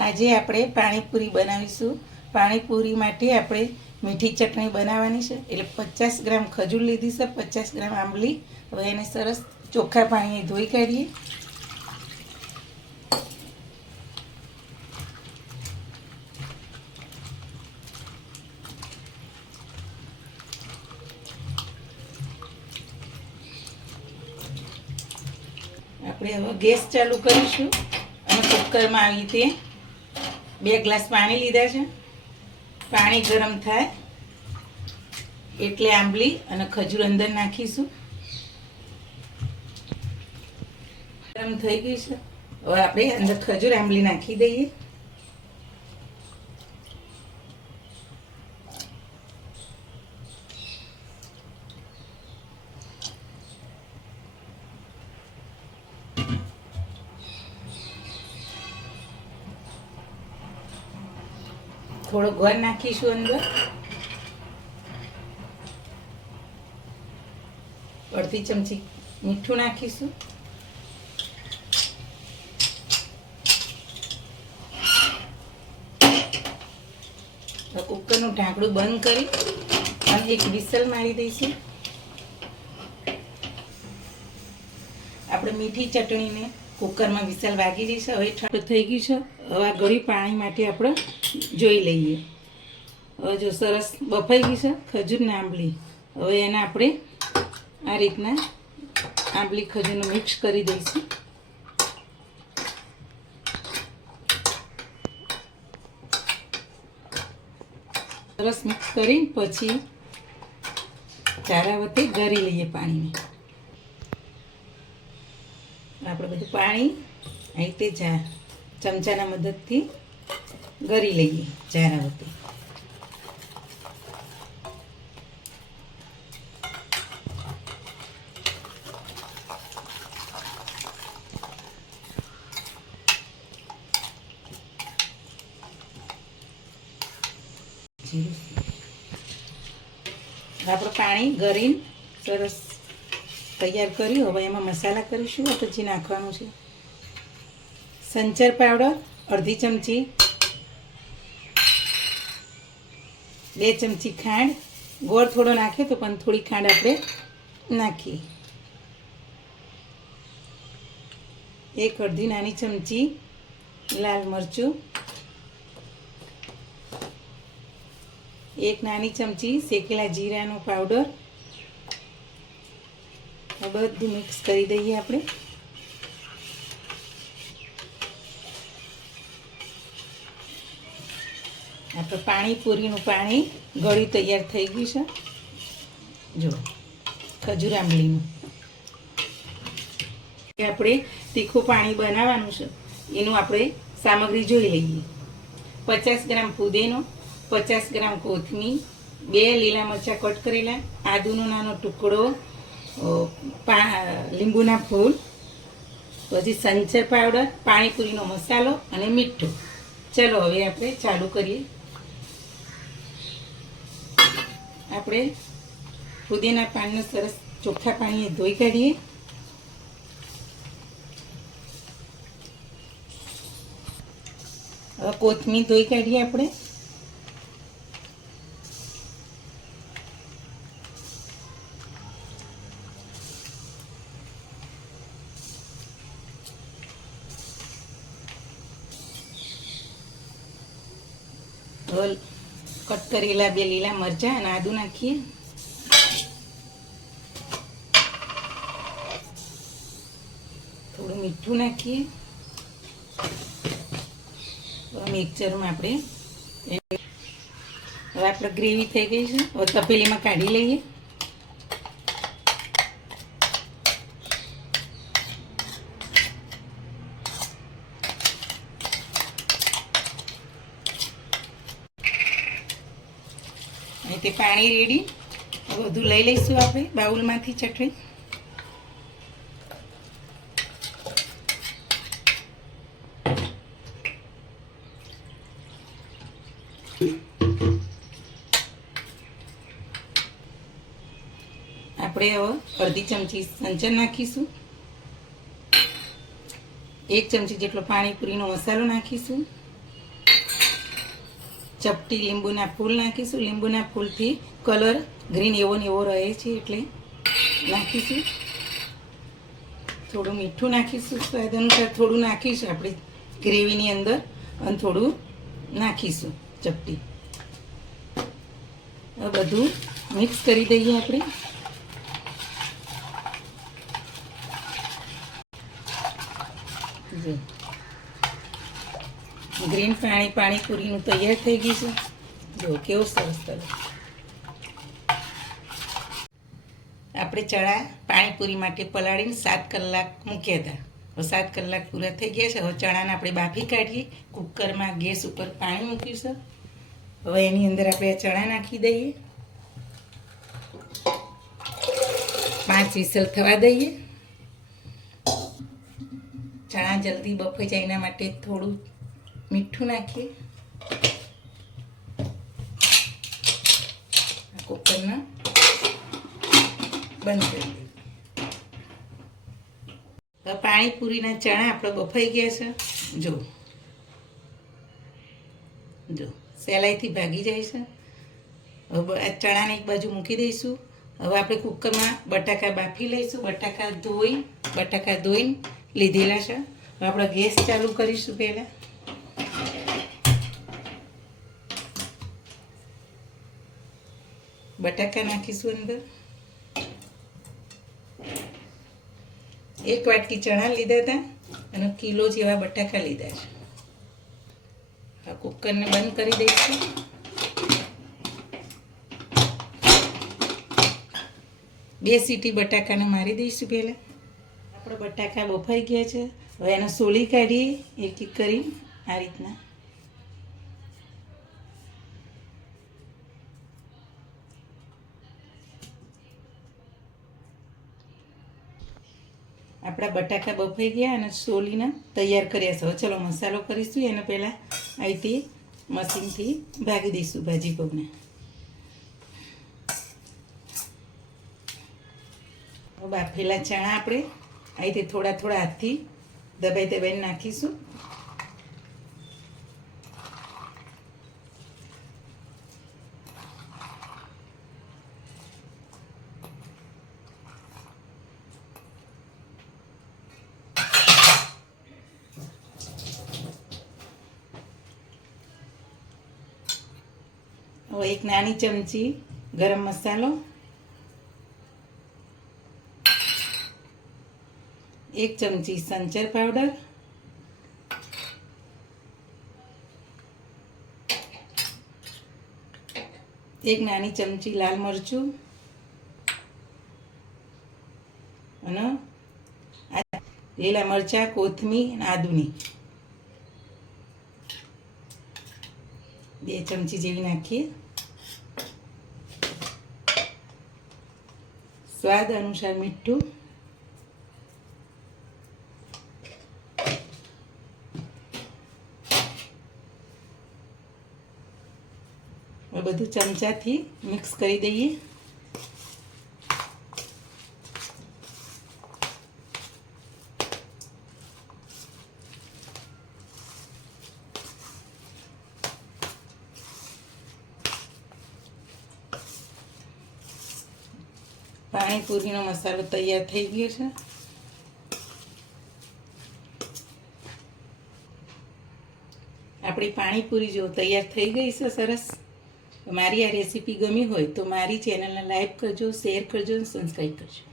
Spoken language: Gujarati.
આજે આપણે પાણીપુરી બનાવીશું. પાણીપુરી માટે આપણે મીઠી ચટણી બનાવવાની છે. એટલે પચાસ ગ્રામ ખજૂર લીધી છે. પચાસ ગ્રામ આંબલી. હવે એને સરસ ચોખ્ખા પાણીએ ધોઈ કાઢીએ. આપણે હવે ગેસ ચાલુ કરીશું. અને કુકરમાં આવી રીતે બે ગ્લાસ પાણી લીધા છે. પાણી ગરમ થાય એટલે આંબલી અને ખજૂર અંદર નાખીશું. ગરમ થઈ ગઈ છે. હવે આપણે અંદર ખજૂર આંબલી નાખી દઈએ. થોડો ગોળ નાખીશું અંદર. અડધી ચમચી મીઠું નાખીશું. કુકરનું ઢાંકણું બંધ કરી અને એક વિસલ મારી દઈશું. આપણે મીઠી ચટણીને કુકરમાં વિસલ વાગી જઈશું હવે ઠંડુ થઈ ગયું છે. હવે ગળી પાણી માટે આપણે જોઈ લઈએ. હવે જો સરસ બફાઈ ગઈ છે ખજૂરને આંબલી. હવે એને આપણે આ રીતના આંબલી ખજૂરનું મિક્સ કરી દઈશું. સરસ મિક્સ કરી પછી ચારા વખતે ગરી લઈએ પાણીને. આપણે બધું પાણી અહીં તે ચમચાના મદદથી ગરી લઈએ ચારા વખતે જીરું આપણે પાણી ગરીને સરસ તૈયાર કર્યું. હવે એમાં મસાલા કરીશું. પછી નાખવાનું છે સંચર પાવડર, અડધી ચમચી બે ચમચી ખાંડ. ગોળ થોડો નાખ્યો તો પણ થોડી ખાંડ આપણે નાખીએ. એક અડધી નાની ચમચી લાલ મરચું. એક નાની ચમચી શેકેલા જીરાનો પાવડર. બધું મિક્સ કરી દઈએ આપણે. આપણે પાણીપુરીનું પાણી ગળ્યું તૈયાર થઈ ગયું છે. જો, ખજૂર આંબલીનું. આપણે તીખું પાણી બનાવવાનું છે. એનું આપણે સામગ્રી જોઈ લઈએ. પચાસ ગ્રામ ફુદેનો પચાસ ગ્રામ કોથમીર, બે લીલા મરચાં કટ કરેલા, આદુનો નાનો ટુકડો પા, લીંબુના ફૂલ, પછી સંચર પાવડર, પાણીપુરીનો મસાલો અને મીઠું. ચલો, હવે આપણે ચાલુ કરીએ. આપણે ફુદીના પાનને સરસ ચોખ્ખા પાણીએ ધોઈ કાઢીએ. હવે કોથમીર ધોઈ કાઢીએ આપણે. હવે કટ કરેલા બે લીલા મરચાં અને આદુ નાખીએ. થોડું મીઠું નાખીએ. મિક્સરમાં આપણે હવે આપણે ગ્રેવી થઈ ગઈ છે. હવે તપેલીમાં કાઢી લઈએ અને તે પાણી રેડી. બધું લઈ લઈશું આપણે બાઉલમાંથી ચટણી. આપણે હવે અડધી ચમચી સંચર નાખીશું. એક ચમચી જેટલો પાણીપુરીનો મસાલો નાખીશું. ચપટી લીંબુના ફૂલ નાખીશું. લીંબુના ફૂલથી કલર ગ્રીન એવો ને એવો રહે છે એટલે નાખીશું. થોડું મીઠું નાખીશું. સ્વાદ અનુસાર થોડું નાખીશું આપણે ગ્રેવીની અંદર અને થોડું નાખીશું ચપટી. બધું મિક્સ કરી દઈએ આપણે. જો. ગ્રીન પાણી, પાણીપુરીનું તૈયાર થઈ ગયું છે. જો, કેવું સરસ કલર આપણે ચણા પાણીપુરી માટે પલાળીને સાત કલાક મૂક્યા હતા. હવે સાત કલાક પૂરા થઈ ગયા છે. હવે ચણાને આપણે બાફી કાઢીએ. કુકરમાં ગેસ ઉપર પાણી મૂક્યું છે. હવે એની અંદર આપણે ચણા નાખી દઈએ. પાંચ વિસલ થવા દઈએ. ચણા જલ્દી બફાઈ જાય એના માટે થોડું મીઠું નાખીએ આ કુકરને બંધ કરી દઈએ પાણીપુરીના ચણા આપણે બફાઈ ગયા છે? જો. જો. સહેલાઈથી ભાગી જાય છે. હવે આ ચણાને એક બાજુ મૂકી દઈશું. હવે આપણે કુકરમાં બટાકા બાફી લઈશું. બટાકા ધોઈ, બટાકા ધોઈને લીધેલા છે. હવે આપણે ગેસ ચાલુ કરીશું પહેલાં. બટાકા નાખીશું અંદર. એક વાટકી ચણા લીધા હતા અને કિલો જેવા બટાકા લીધા છે. આ કુકરને બંધ કરી દઈશું. બે સીટી બટાકાને મારી દઈશું પહેલાં. આપણે બટાકા બફાઈ ગયા છે. હવે એને સોલી કાઢીએ એક એક કરી આ રીતના. આપણા બટાકા બફાઈ ગયા અને સોલીને તૈયાર કર્યા છે. ચલો મસાલો કરીશું એને પહેલાં અહીંથી મશીનથી ભાગી દઈશું ભાજી પગને બાફેલા ચણા આપણે અહીંથી થોડા થોડા હાથથી દબાઈ દબાઈને નાખીશું. એક નાની ચમચી ગરમ મસાલો, એક ચમચી સંચર પાવડર, એક નાની ચમચી લાલ મરચું અને લીલા મરચાં, કોથમીર આદુની. બે ચમચી જેવી નાખીએ. સ્વાદ અનુસાર મીઠું. બધું ચમચાથી મિક્સ કરી દઈએ. પાણીપુરીનો મસાલો તૈયાર થઈ ગયો છે. આપણી પાણીપુરી જો તૈયાર થઈ ગઈ છે સરસ. મારી આ રેસીપી ગમી હોય તો મારી ચેનલને લાઈક કરજો, શેર કરજો અને સબસ્ક્રાઈબ કરજો.